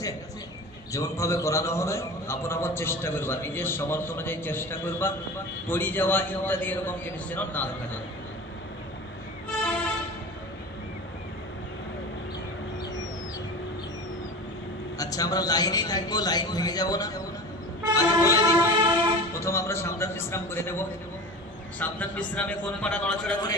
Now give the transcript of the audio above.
আছে? যেমন ভাবে করানো হবে আপন আপন চেষ্টা করবা, নিজের সামর্থ্য অনুযায়ী চেষ্টা করবা, পড়ি যাওয়া ইত্যাদি এরকম জিনিস যেন না দেখা যায়। আচ্ছা, আমরা লাইনেই থাকবো, লাইন ভেঙে যাব না। আগে বলে দিই, প্রথম আমরা সাবধান বিশ্রাম করে নেব। সাবধান বিশ্রামে কোন পাটা নড়াচড়া করে